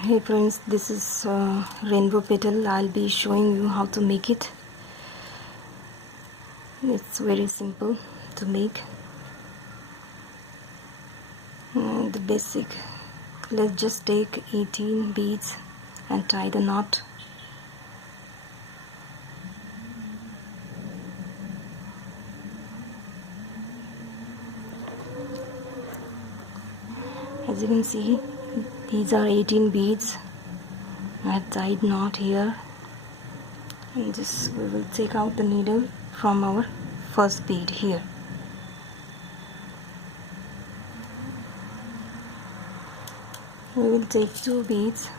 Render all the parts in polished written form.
Hey friends, this is rainbow petal. I'll be showing you how to make it. It's very simple to make. The basic. Let's just take 18 beads and tie the knot. As you can see, these are 18 beads. I have tied knot here, and just we will take out the needle from our first bead here. We will take 2 beads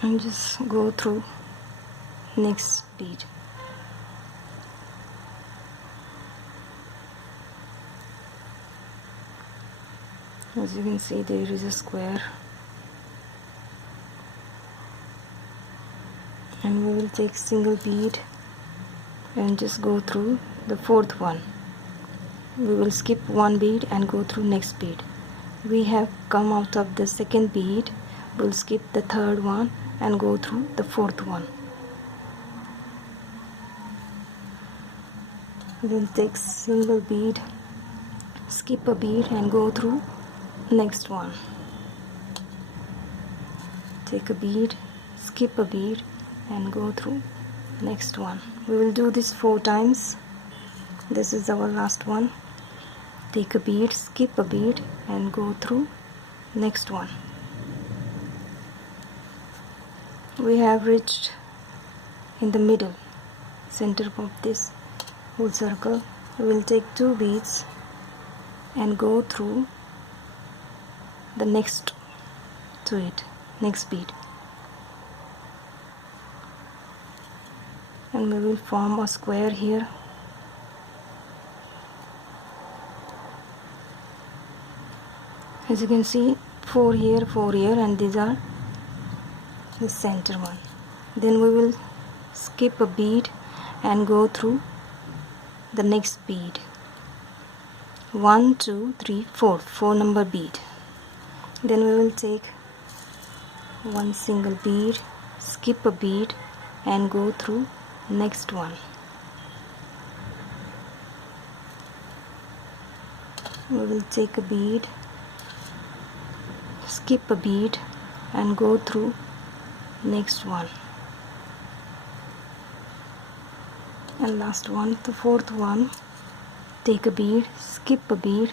and just go through next bead. As you can see, there is a square, and we will take single bead and just go through the fourth one. We will skip one bead and go through next bead. We have come out of the second bead. We'll skip the third one and go through the fourth one. We'll take single bead, skip a bead and go through next one. Take a bead, skip a bead and go through next one. We will do this 4 times. This is our last one. Take a bead, skip a bead and go through next one. We have reached in the middle, center of this whole circle. We will take 2 beads and go through the next bead, and we will form a square here. As you can see, 4 here, 4 here, and these are the center one. Then we will skip a bead and go through the next bead. 1 2 3 4, 4 number bead. Then we will take one single bead, skip a bead and go through next one. We will take a bead, skip a bead and go through next one. And last one, the fourth one, take a bead, skip a bead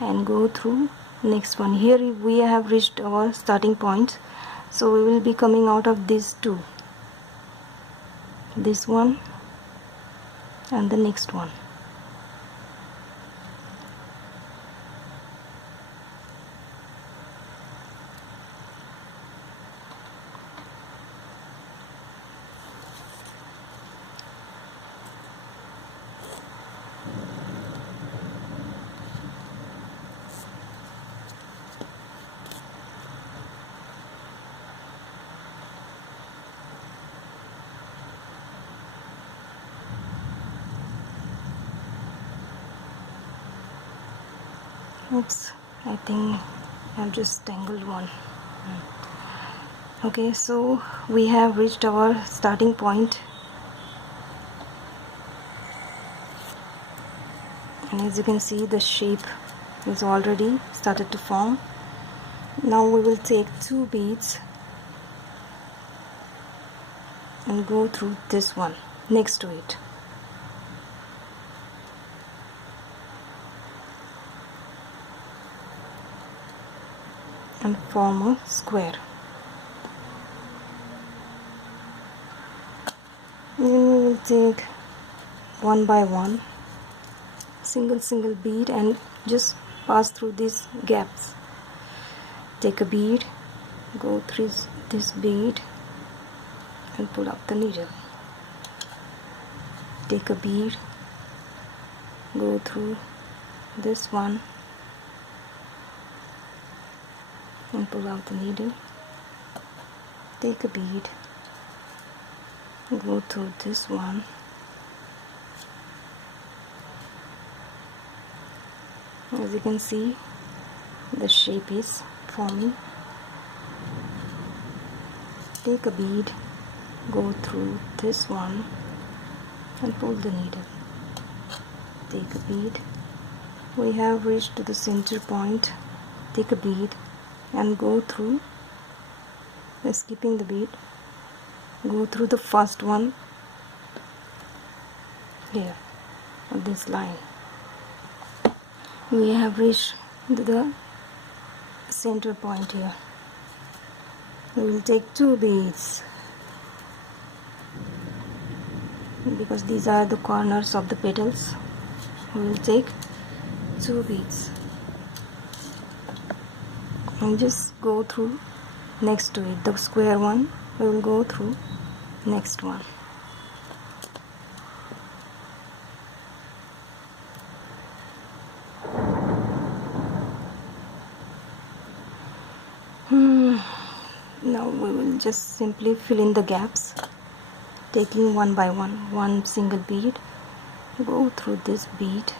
and go through next one. Here we have reached our starting point, so we will be coming out of these 2, this one and the next one. Oops, I think I've just tangled one. Okay, so we have reached our starting point, and as you can see, the shape is already started to form. Now we will take 2 beads and go through this one next to it. And form a square. Then we will take one by one single bead and just pass through these gaps. Take a bead, go through this bead and pull up the needle. Take a bead, go through this one and pull out the needle. Take a bead, go through this one As you can see, the shape is forming. Take a bead, go through this one and pull the needle. Take a bead. We have reached to the center point. Take a bead and go through, skipping the bead, go through the first one here on this line. We have reached to the center point here. We will take 2 beads because these are the corners of the petals. We will take 2 beads and just go through next to it, the square one. We will go through next one. Now we will just simply fill in the gaps, taking one by one single bead, go through this bead,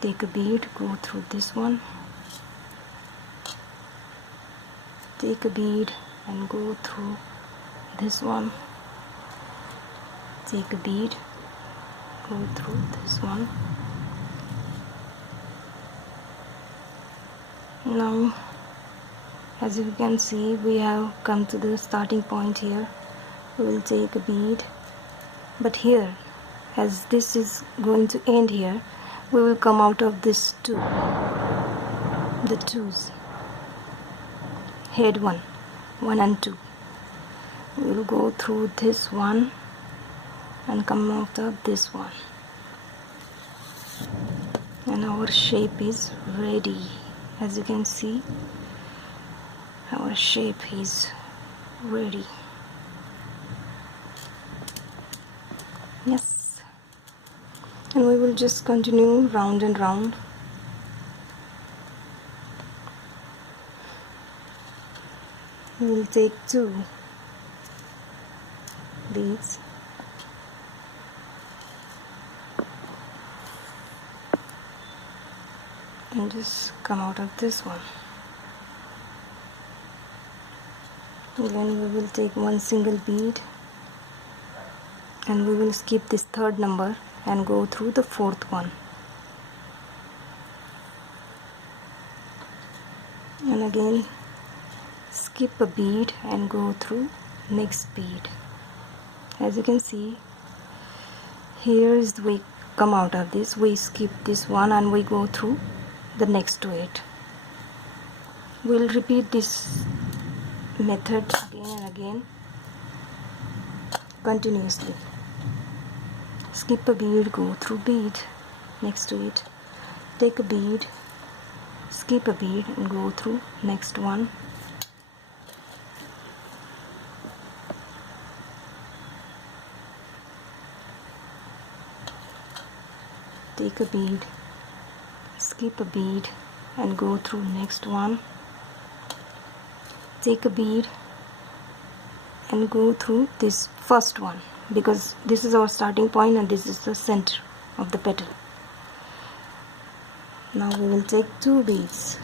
take a bead, go through this one, take a bead and go through this one, take a bead, go through this one. Now, as you can see, we have come to the starting point here. We will take a bead, but here, as this is going to end here, we will come out of this two, the twos, head 1 and 2. We will go through this one and come out of this one, and our shape is ready. As you can see, our shape is ready. Yes, and we will just continue round and round. We will take 2 beads and just come out of this one. Then we will take 1 single bead and we will skip this 3rd number and go through the 4th one. And again skip a bead and go through next bead. As you can see, here is the way come out of this. We skip this one and we go through the next to it. We'll repeat this method again and again continuously. Skip a bead, go through bead next to it, take a bead, skip a bead and go through next one, take a bead, skip a bead and go through next one, take a bead and go through this first one, because this is our starting point and this is the center of the petal. Now we will take 2 beads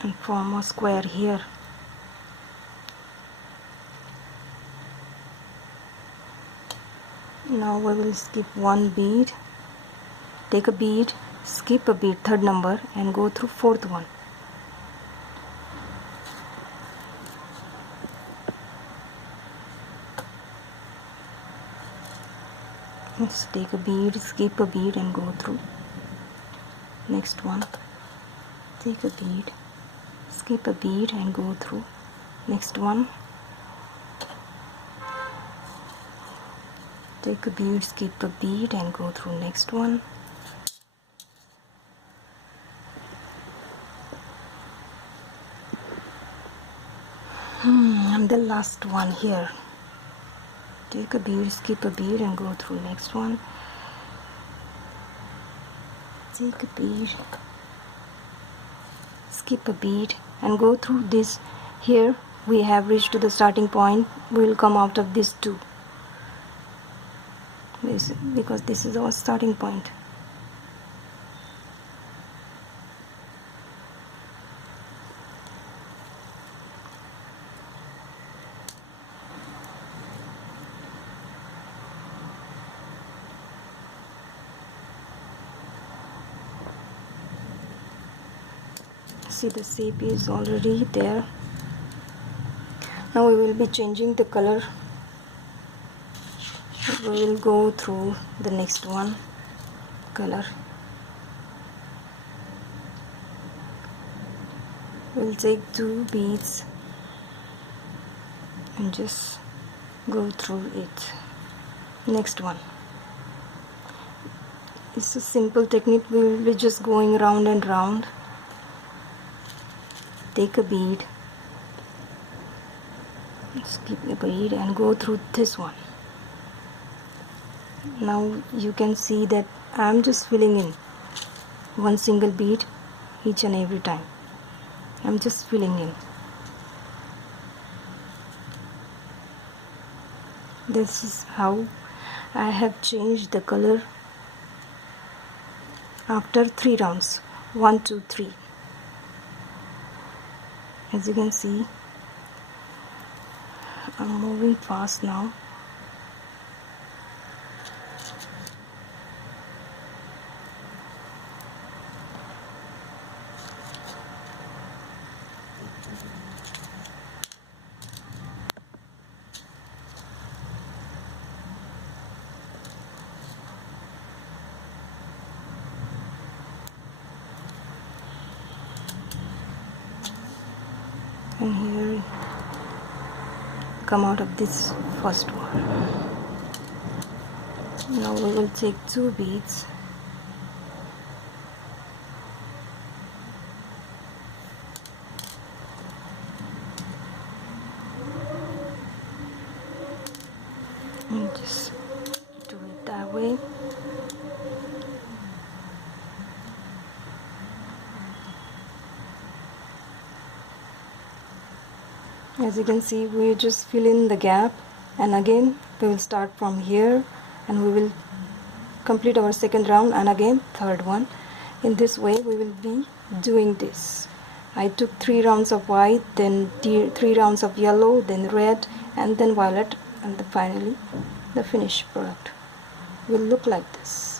and form a square here. Now we will skip 1 bead, take a bead, skip a bead, 3rd number and go through 4th one. Let's take a bead, skip a bead and go through next one, take a bead, skip a bead and go through next one, take a bead, skip a bead and go through next one, and the last one here. Take a bead, skip a bead and go through next one, take a bead, skip a bead and go through this. Here we have reached to the starting point. We will come out of this two, because this is our starting point. See, the shape is already there. Now we will be changing the color. We will go through the next one color. We'll take 2 beads and just go through it. Next one. It's a simple technique. We will be just going round and round. Take a bead, skip the bead and go through this one. Now you can see that I am just filling in one single bead each and every time. I'm just filling in. This is how I have changed the color after 3 rounds. 1, 2, 3. As you can see, I'm moving fast now. And here come out of this first one. Now we will take 2 beads and just do it that way. As you can see, we just fill in the gap, and again we will start from here and we will complete our second round and again third one. In this way we will be doing this. I took 3 rounds of white, then 3 rounds of yellow, then red, and then violet, and then finally the finished product will look like this.